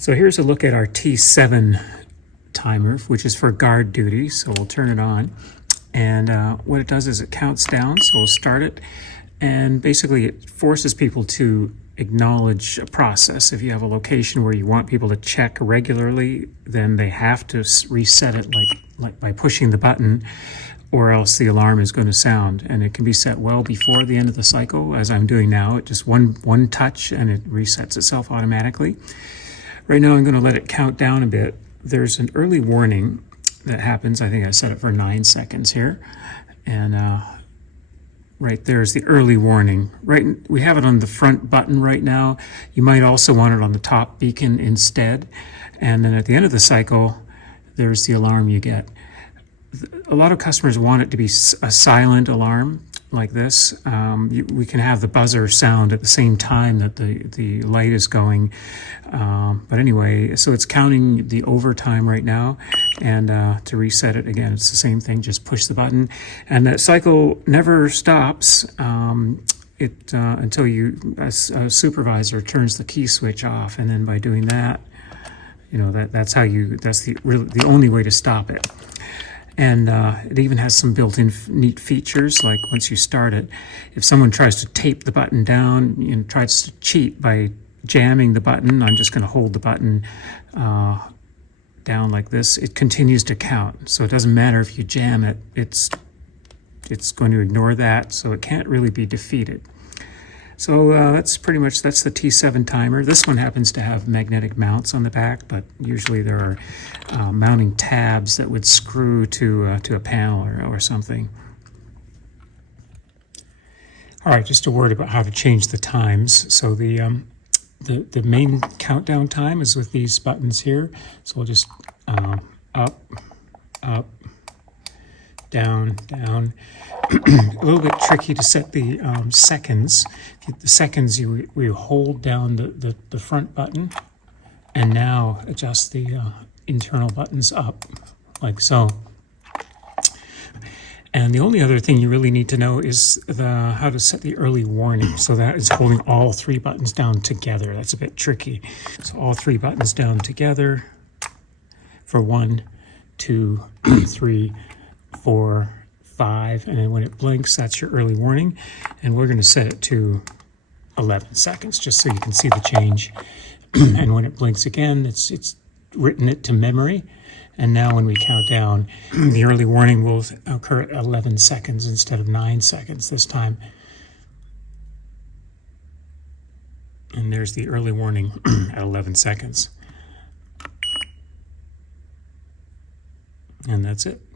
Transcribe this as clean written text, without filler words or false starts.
So here's a look at our T7 timer, which is for guard duty. So we'll turn it on. And what it does is it counts down. So we'll start it. And basically it forces people to acknowledge a process. If you have a location where you want people to check regularly, then they have to reset it like by pushing the button, or else the alarm is going to sound. And it can be set well before the end of the cycle, as I'm doing now. It just one touch and it resets itself automatically. Right now I'm going to let it count down a bit. There's an early warning that happens. I think I set it for 9 seconds here. And right there's the early warning. We have it on the front button right now. You might also want it on the top beacon instead. And then at the end of the cycle, there's the alarm you get. A lot of customers want it to be a silent alarm like this. We can have the buzzer sound at the same time that the light is going. But anyway, so it's counting the overtime right now. And to reset it again, it's the same thing, just push the button. And that cycle never stops until a supervisor turns the key switch off. And then by doing that, that's the only way to stop it. And it even has some built-in neat features, like once you start it, if someone tries to tape the button down, tries to cheat by jamming the button, I'm just going to hold the button down like this, it continues to count. So it doesn't matter if you jam it, it's going to ignore that, so it can't really be defeated. So that's the T7 timer. This one happens to have magnetic mounts on the back, but usually there are mounting tabs that would screw to a panel or something. All right, just a word about how to change the times. So the main countdown time is with these buttons here. So we'll just up, up, down, down. A little bit tricky to set the seconds. The seconds, we hold down the front button and now adjust the internal buttons up like so. And the only other thing you really need to know is how to set the early warning. So that is holding all 3 buttons down together. That's a bit tricky. So all 3 buttons down together for 1, 2, 3, 4, 5, and then when it blinks, that's your early warning. And we're going to set it to 11 seconds, just so you can see the change. And when it blinks again, it's written it to memory. And now when we count down, the early warning will occur at 11 seconds instead of 9 seconds this time. And there's the early warning at 11 seconds. And that's it.